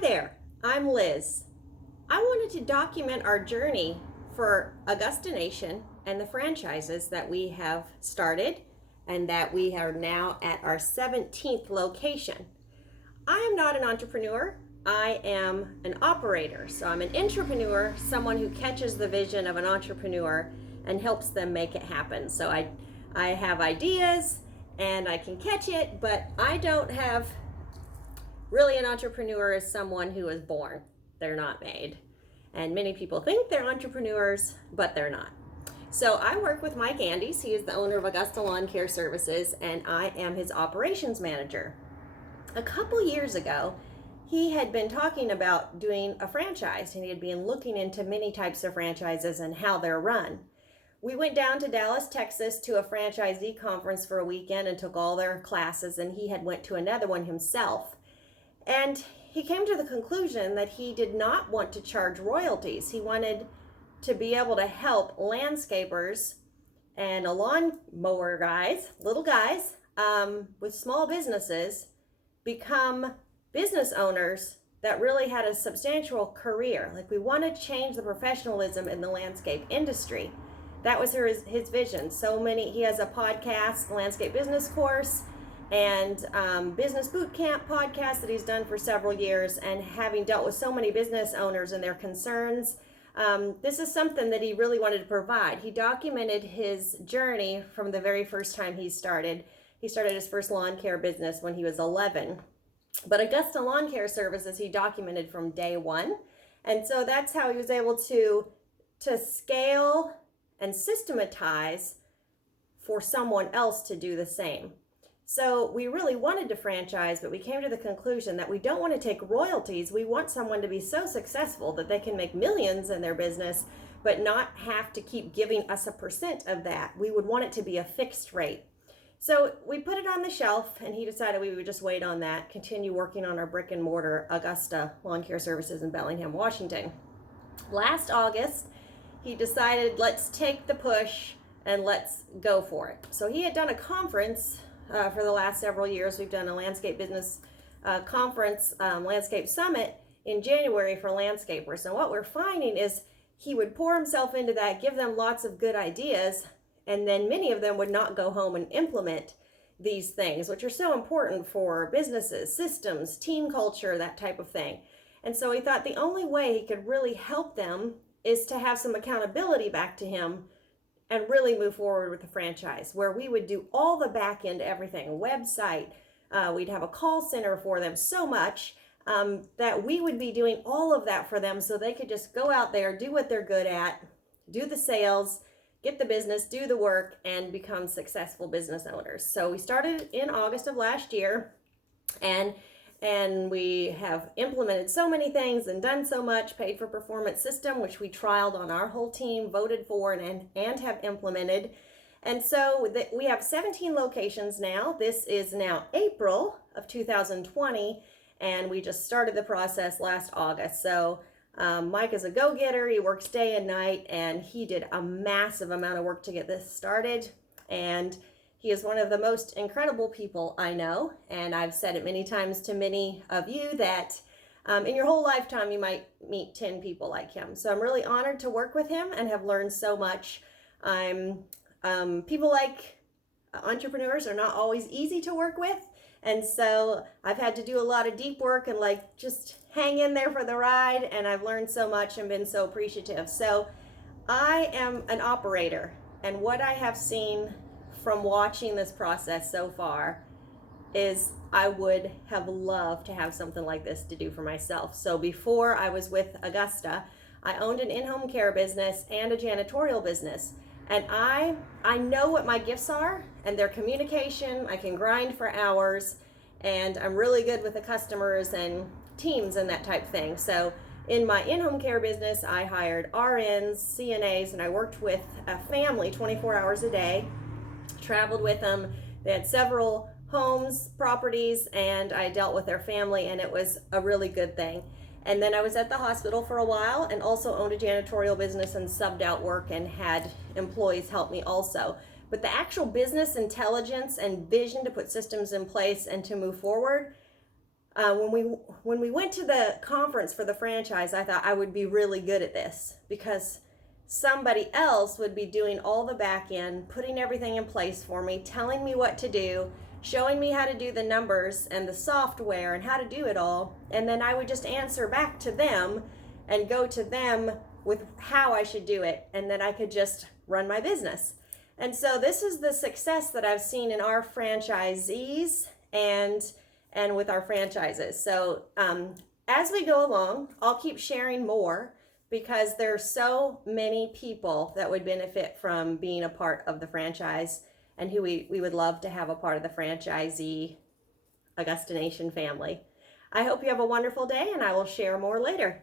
there, I'm Liz. I wanted to document our journey for Augusta Nation and the franchises that we have started and that we are now at our 17th location. I am not an entrepreneur. I am an operator. So I'm an intrapreneur, someone who catches the vision of an entrepreneur and helps them make it happen. So I have ideas and I can catch it, but I don't have really an entrepreneur is someone who is born. They're not made. And many people think they're entrepreneurs, but they're not. So I work with Mike Andes. He is the owner of Augusta Lawn Care Services, and I am his operations manager. A couple years ago, he had been talking about doing a franchise, and he had been looking into many types of franchises and how they're run. We went down to Dallas, Texas to a franchisee conference for a weekend and took all their classes, and he had went to another one himself. And he came to the conclusion that he did not want to charge royalties. He wanted to be able to help landscapers and lawn mower guys, little guys, with small businesses become business owners that really had a substantial career. Like, we want to change the professionalism in the landscape industry. That was his vision. He has a podcast, landscape business course, and business boot camp podcast that he's done for several years, and having dealt with so many business owners and their concerns, this is something that he really wanted to provide. He documented his journey from the very first time he started. He started his first lawn care business when he was 11. But Augusta Lawn Care Services, he documented from day one. And so that's how he was able to scale and systematize for someone else to do the same. So we really wanted to franchise, but we came to the conclusion that we don't want to take royalties. We want someone to be so successful that they can make millions in their business, but not have to keep giving us a percent of that. We would want it to be a fixed rate. So we put it on the shelf, and he decided we would just wait on that, continue working on our brick and mortar Augusta Lawn Care Services in Bellingham, Washington. Last August, he decided, let's take the push and let's go for it. So he had done a conference for the last several years. We've done a landscape business conference, landscape summit in January for landscapers. And what we're finding is he would pour himself into that, give them lots of good ideas, and then many of them would not go home and implement these things, which are so important for businesses, systems, team culture, that type of thing. And so he thought the only way he could really help them is to have some accountability back to him and really move forward with the franchise, where we would do all the back end, everything, a website, we'd have a call center for them, so much that we would be doing all of that for them so they could just go out there, do what they're good at, do the sales, get the business, do the work, and become successful business owners. So we started in August of last year, and we have implemented so many things and done so much. Paid for performance system, which we trialed on our whole team, voted for, and have implemented. And so we have 17 locations now. This is now April of 2020, and we just started the process last August. So Mike is a go-getter. He works day and night, and he did a massive amount of work to get this started. And he is one of the most incredible people I know, and I've said it many times to many of you that in your whole lifetime you might meet 10 people like him. So I'm really honored to work with him and have learned so much. People like entrepreneurs are not always easy to work with, and so I've had to do a lot of deep work and just hang in there for the ride, and I've learned so much and been so appreciative. So I am an operator, and what I have seen from watching this process so far is I would have loved to have something like this to do for myself. So before I was with Augusta, I owned an in-home care business and a janitorial business. And I know what my gifts are, and their communication. I can grind for hours, and I'm really good with the customers and teams and that type thing. So in my in-home care business, I hired RNs, CNAs, and I worked with a family 24 hours a day. Traveled with them. They had several homes, properties, and I dealt with their family, and it was a really good thing. And then I was at the hospital for a while and also owned a janitorial business and subbed out work and had employees help me also. But the actual business intelligence and vision to put systems in place and to move forward, When we went to the conference for the franchise, I thought I would be really good at this because somebody else would be doing all the back end, putting everything in place for me, telling me what to do, showing me how to do the numbers and the software and how to do it all, and then I would just answer back to them and go to them with how I should do it, and then I could just run my business. And so this is the success that I've seen in our franchisees and with our franchises. So as we go along, I'll keep sharing more because there are so many people that would benefit from being a part of the franchise and who we would love to have a part of the franchisee Augusta Nation family. I hope you have a wonderful day, and I will share more later.